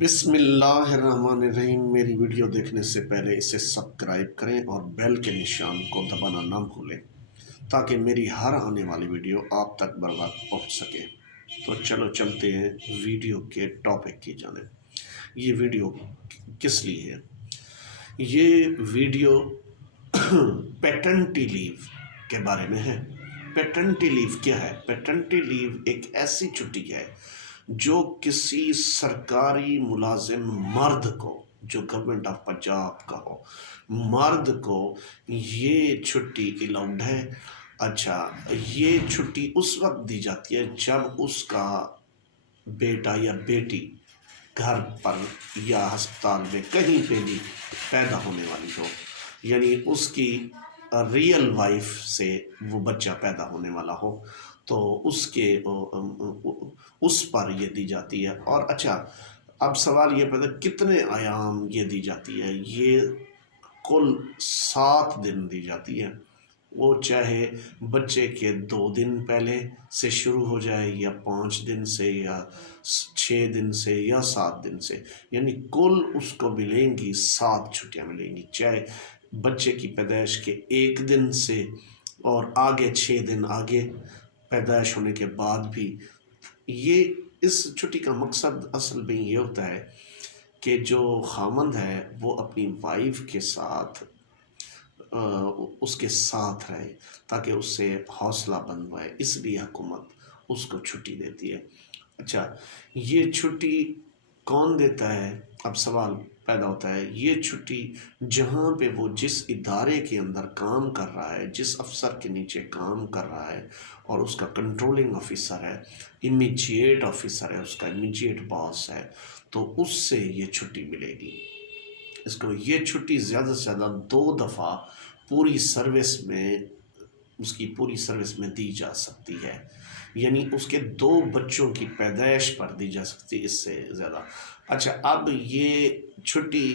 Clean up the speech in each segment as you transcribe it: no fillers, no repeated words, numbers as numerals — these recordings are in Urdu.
بسم اللہ الرحمن الرحیم۔ میری ویڈیو دیکھنے سے پہلے اسے سبسکرائب کریں اور بیل کے نشان کو دبانا نہ بھولیں تاکہ میری ہر آنے والی ویڈیو آپ تک بر وقت پہنچ سکے۔ تو چلو چلتے ہیں ویڈیو کے ٹاپک کی جانب۔ یہ ویڈیو کس لیے ہے؟ یہ ویڈیو پیٹرنٹی لیو کے بارے میں ہے۔ پیٹرنٹی لیو کیا ہے؟ پیٹرنٹی لیو ایک ایسی چھٹی ہے جو کسی سرکاری ملازم مرد کو، جو گورنمنٹ آف پنجاب کا ہو، مرد کو یہ چھٹی الاؤڈ ہے۔ اچھا، یہ چھٹی اس وقت دی جاتی ہے جب اس کا بیٹا یا بیٹی گھر پر یا ہسپتال میں کہیں پہ بھی پیدا ہونے والی ہو، یعنی اس کی ریئل وائف سے وہ بچہ پیدا ہونے والا ہو تو اس پر یہ دی جاتی ہے۔ اور اچھا، اب سوال یہ پیدا کتنے ایام یہ دی جاتی ہے؟ یہ کل 7 دن دی جاتی ہے۔ وہ چاہے بچے کے 2 دن پہلے سے شروع ہو جائے یا 5 دن سے یا 6 دن سے یا 7 دن سے، یعنی کل اس کو ملیں گی 7 چھٹیاں ملیں گی، چاہے بچے کی پیدائش کے 1 دن سے اور آگے 6 دن آگے پیدائش ہونے کے بعد بھی۔ یہ اس چھٹی کا مقصد اصل میں یہ ہوتا ہے کہ جو خاوند ہے وہ اپنی وائف کے ساتھ اس کے ساتھ رہے تاکہ اس سے حوصلہ بند ہوئے، اس لیے حکومت اس کو چھٹی دیتی ہے۔ اچھا، یہ چھٹی کون دیتا ہے؟ اب سوال پیدا ہوتا ہے، یہ چھٹی جہاں پہ وہ جس ادارے کے اندر کام کر رہا ہے، جس افسر کے نیچے کام کر رہا ہے اور اس کا کنٹرولنگ آفیسر ہے، امیجیٹ آفیسر ہے، اس کا امیجیٹ باس ہے، تو اس سے یہ چھٹی ملے گی۔ اس کو یہ چھٹی زیادہ سے زیادہ 2 دفعہ پوری سروس میں، اس کی پوری سروس میں دی جا سکتی ہے، یعنی اس کے 2 بچوں کی پیدائش پر دی جا سکتی ہے، اس سے زیادہ۔ اچھا، اب یہ چھٹی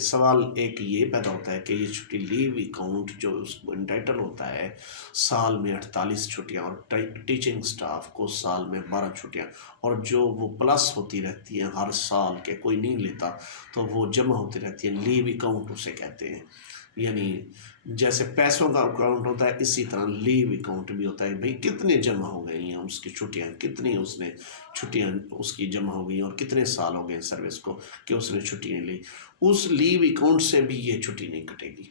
سوال ایک یہ پیدا ہوتا ہے کہ یہ چھٹی لیو اکاؤنٹ جو اس کو انٹائٹل ہوتا ہے سال میں 48 چھٹیاں، اور ٹیچنگ سٹاف کو سال میں 12 چھٹیاں، اور جو وہ پلس ہوتی رہتی ہیں ہر سال کے، کوئی نہیں لیتا تو وہ جمع ہوتی رہتی ہیں، لیو اکاؤنٹ اسے کہتے ہیں۔ یعنی جیسے پیسوں کا اکاؤنٹ ہوتا ہے اسی طرح لیو اکاؤنٹ بھی ہوتا ہے، بھئی کتنے جمع ہو گئی ہیں اس کی چھٹیاں، کتنی اس نے چھٹیاں اس کی جمع ہو گئی اور کتنے سال ہو گئے سروس کو کہ اس نے چھٹی نہیں لی، اس لیو اکاؤنٹ سے بھی یہ چھٹی نہیں کٹے گی،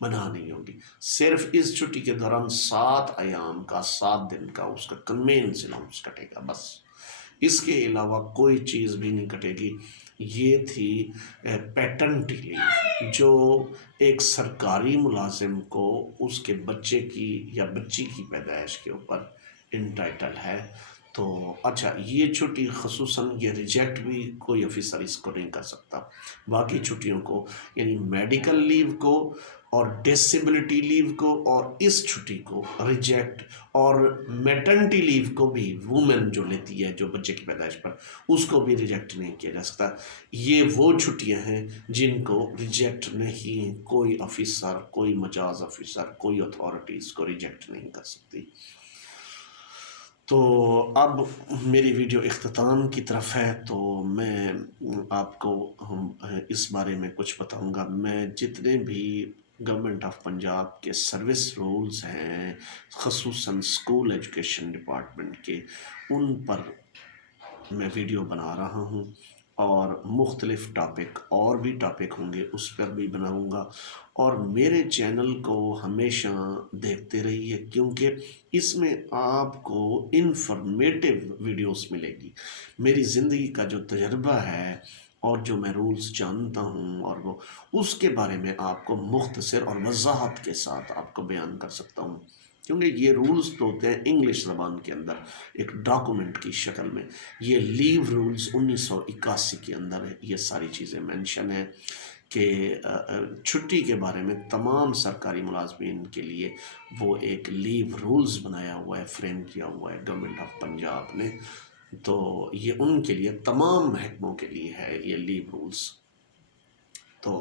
منع نہیں ہوگی۔ صرف اس چھٹی کے دوران 7 ایام کا، 7 دن کا اس کا کنوینس الاؤنس کٹے گا، بس اس کے علاوہ کوئی چیز بھی نہیں کٹے گی۔ یہ تھی پیٹرنٹی لیو، جو ایک سرکاری ملازم کو اس کے بچے کی یا بچی کی پیدائش کے اوپر انٹائٹل ہے۔ تو اچھا، یہ چھٹی خصوصاً یہ ریجیکٹ بھی کوئی آفیسر اس کو نہیں کر سکتا۔ باقی چھٹیوں کو، یعنی میڈیکل لیو کو اور ڈسیبلٹی لیو کو اور اس چھٹی کو ریجیکٹ، اور میٹرنٹی لیو کو بھی وومن جو لیتی ہے جو بچے کی پیدائش پر، اس کو بھی ریجیکٹ نہیں کیا جا سکتا۔ یہ وہ چھٹیاں ہیں جن کو ریجیکٹ نہیں، کوئی آفیسر، کوئی مجاز آفیسر، کوئی اتھارٹی اس کو ریجیکٹ نہیں کر سکتی۔ تو اب میری ویڈیو اختتام کی طرف ہے، تو میں آپ کو اس بارے میں کچھ بتاؤں گا۔ میں جتنے بھی گورنمنٹ آف پنجاب کے سروس رولز ہیں، خصوصاً اسکول ایجوکیشن ڈپارٹمنٹ کے، ان پر میں ویڈیو بنا رہا ہوں، اور مختلف ٹاپک اور بھی ٹاپک ہوں گے اس پر بھی بناؤں گا۔ اور میرے چینل کو ہمیشہ دیکھتے رہیے، کیونکہ اس میں آپ کو انفارمیٹیو ویڈیوز ملے گی۔ میری زندگی کا جو تجربہ ہے اور جو میں رولز جانتا ہوں، اور وہ اس کے بارے میں آپ کو مختصر اور وضاحت کے ساتھ آپ کو بیان کر سکتا ہوں، کیونکہ یہ رولز تو ہوتے ہیں انگلش زبان کے اندر ایک ڈاکومنٹ کی شکل میں۔ یہ لیو رولز 1981 کے اندر یہ ساری چیزیں مینشن ہیں کہ چھٹی کے بارے میں تمام سرکاری ملازمین کے لیے وہ ایک لیو رولز بنایا ہوا ہے، فریم کیا ہوا ہے گورنمنٹ آف پنجاب نے، تو یہ ان کے لیے، تمام محکموں کے لیے ہے یہ لیو رولز۔ تو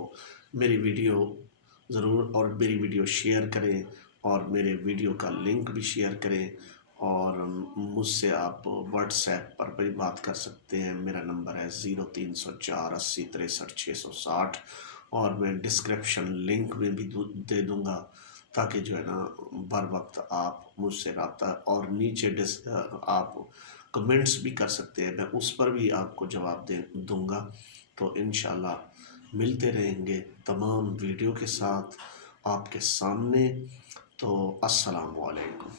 میری ویڈیو ضرور، اور میری ویڈیو شیئر کریں، اور میرے ویڈیو کا لنک بھی شیئر کریں، اور مجھ سے آپ واٹس ایپ پر بھی بات کر سکتے ہیں. میرا نمبر ہے 0304 80 63 660. اور میں ڈسکرپشن لنک میں بھی دے دوں گا تاکہ جو ہے نا بر وقت آپ مجھ سے رابطہ، اور نیچے آپ کمنٹس بھی کر سکتے ہیں، میں اس پر بھی آپ کو جواب دوں گا. تو انشاءاللہ ملتے رہیں گے تمام ویڈیو کے ساتھ آپ کے سامنے. تو السلام علیکم.